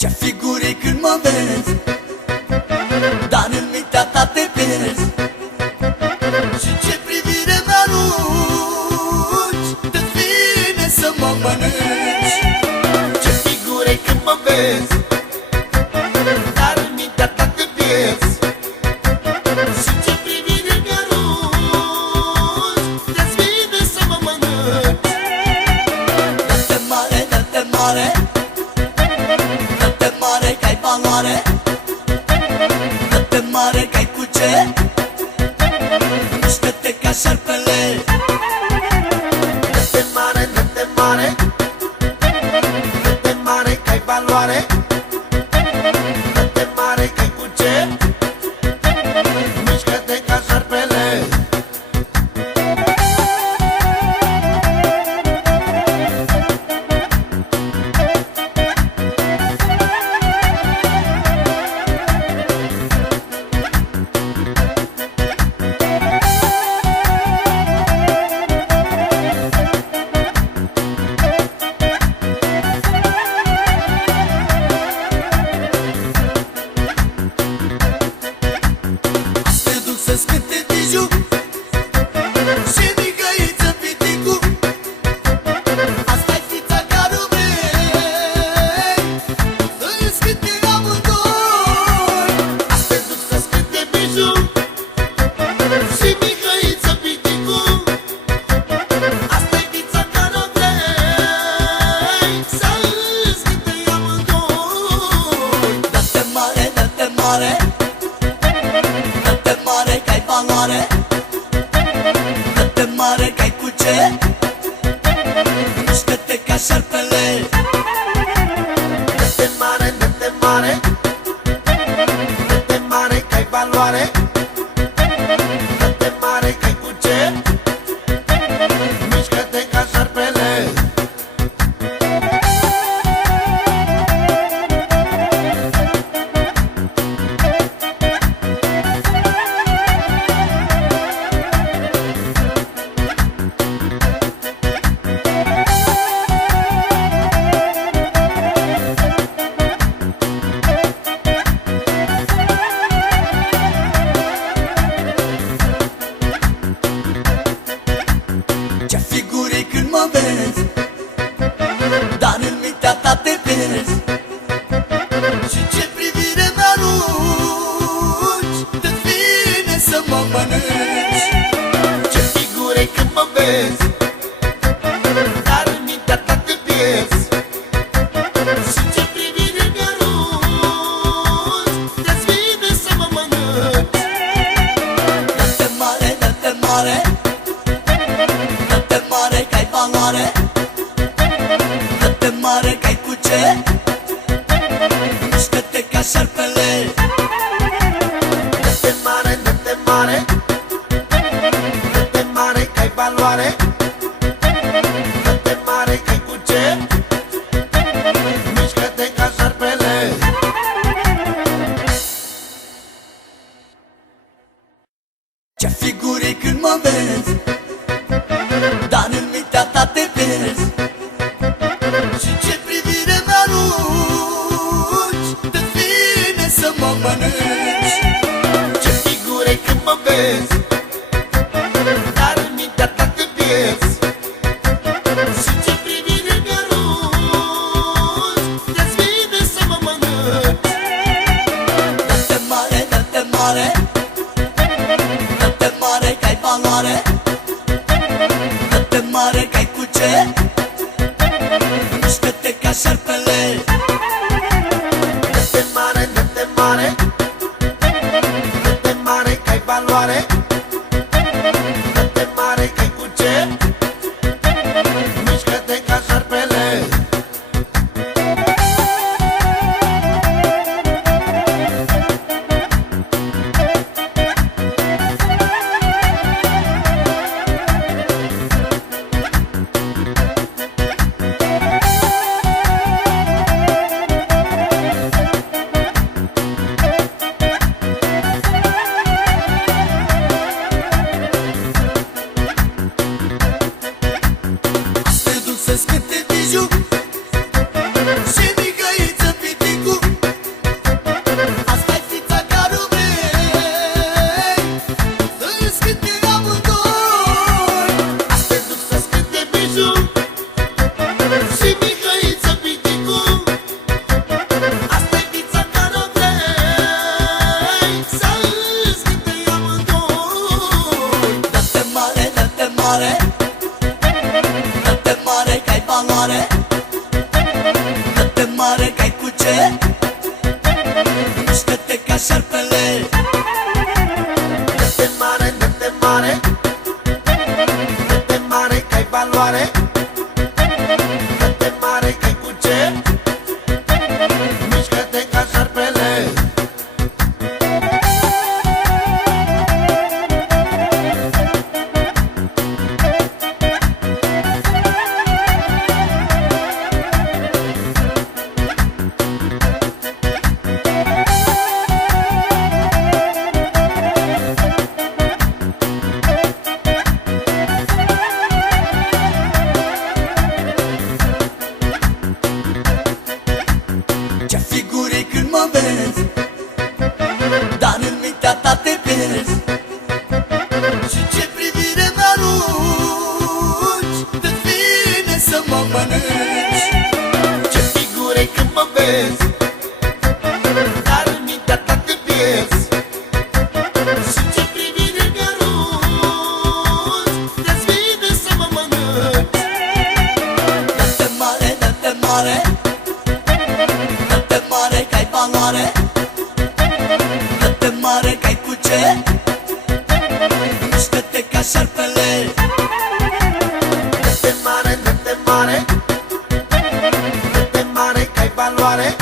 Ce figuri când mă vezi, dar în mintea ta te pierzi. Și ce privire mi-arunci, de-ți vine să mă mănânci. Ce figuri când mă vezi, dar în mintea ta te pierzi. Și ce privire mi-arunci, de-ți vine să mă mănânci. Dă-te mare, dă-te mare, dă-te mare că ai valoare. Dă-te mare că ai cu ce, mișcă-te ca șarpele. Dă-te mare, dă-te mare, dă-te mare că ai valoare. Dă-te mare că ai cu ce, mișcă-te ca șarpele. Să-ți cânte Biju și Mihăiță Piticu. Asta-i fița care-o vrei, să-ți cânte amândoi. Asta-i duc să-ți cânte Biju și Mihăiță Piticu. Asta-i fița care-o vrei, să-ți cânte amândoi. Dă-te mare, dă-te mare, dă-te mare că ai valoare. Dă-te mare că ai cu ce, mișcă-te ca șarpele. Dă-te mare, dă-te mare, dă-te mare că ai valoare. Dă-te mare că ai cu ce, mișcă-te ca șarpele. Ce figuri când mă vezi, dar în mintea ta te pierzi. Și ce privire mi-arunci, de-ți vine să mă mănânci. Ce figuri când mă vezi, dar în mintea ta te pierzi. Și ce privire mi-arunci, de-ți vine să mă mănânci. Dă-te mare, dă-te mare, dă-te mare că ai valoare. Dă-te mare că ai cu ce, mișcă-te ca șarpele. Dă-te mare, dă-te mare, dă-te mare că ai valoare. Dă-te mare că ai cu ce, mișcă-te ca șarpele. Ce figuri când mă vezi, dar în mintea ta te pierzi. Și ce privire mi-arunci, de-ți vine să mă mănânci. Ce figure când mă vezi, dar în mintea ta te pierzi. Și ce privire mi-arunci, de-ți vine să mă mănânci. Dă-te mare, dă-te mare, dă-te mare că ai valoare. Dă-te mare că ai cu ce, mișcă-te ca șarpele. Dă-te mare, dă-te mare, dă-te mare că ai valoare. Dă-te mare că ai cu ce, mișcă-te ca șarpele. ce? Mișcă-te ca șarpele. Dă-te mare, dă-te mare, dă-te mare că-ai valoare. Dă-te mare că-ai cu ce? Mișcă-te ca șarpele. Ce figuri când mă vezi, dar în mintea ta te pierzi. Și ce privire mi-arunci, de-ți vine să mă mănânci. Ce figure când mă vezi, dar în mintea ta te pierzi. Și ce privire mi-arunci, de-ți vine să mă mănânci. Dă-te mare, dă-te mare, dă-te mare că-ai valoare. Dă-te mare că-ai cu ce? Mișcă-te ca șarpele. Dă-te mare, dă-te mare, dă-te mare că-ai valoare.